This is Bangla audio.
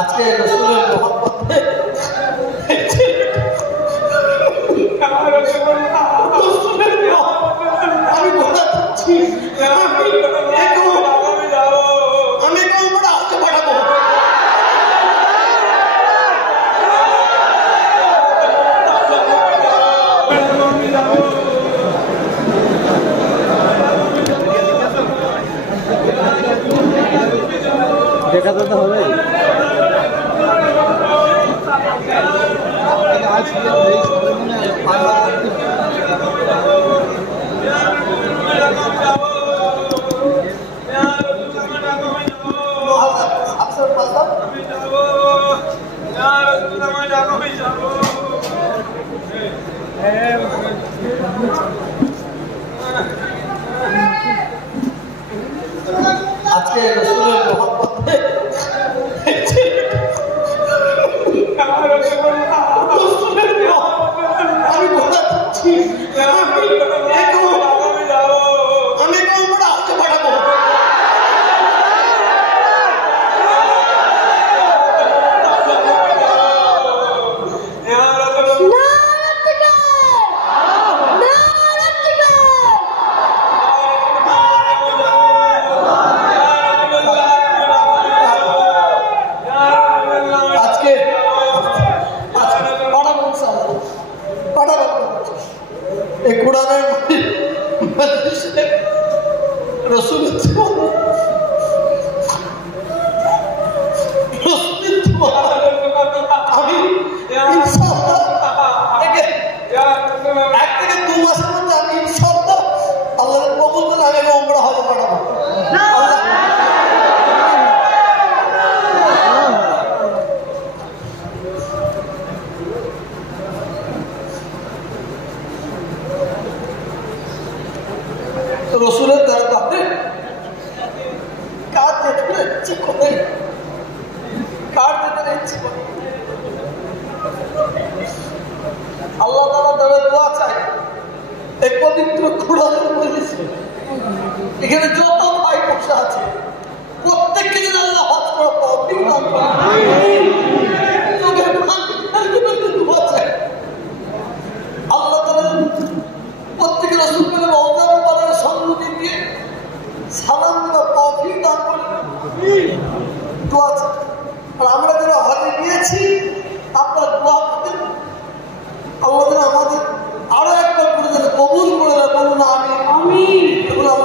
আজকে রসুলের মোহাম্মতে আমি কথা দিচ্ছি আমি আমরা আসতে পাঠাবো। দেখা তো হবে আজকে রসুলের মোহাম্মতে আমি কথা দিচ্ছি আমি আমরা আসতে পাঠাবো। রসুলের দরবারে কার যেতে ইচ্ছে করে আল্লাহ তাআলা দরবারে দোয়া চাই। এই পবিত্র কোরআনের বলেছে এখানে যত ভাই বসে আছে প্রত্যেককে যেন আল্লাহ হজ করা তৌফিক দান করেন। দোয়া চাই আল্লাহ তাআলা প্রত্যেকে রাসূলকে রওজা মুবারকের সম্মুখে দিয়ে সালাম দেওয়ার তৌফিক দান করেন। দোয়া চাই। আর আমরা যারা হজে গিয়েছি আপনার দোয়া করতেন আল্লাহ যেন আমাদের আরো একবার করে যেন কবুল করে দেয়। বলুন আমিন আমিন। আল্লাহ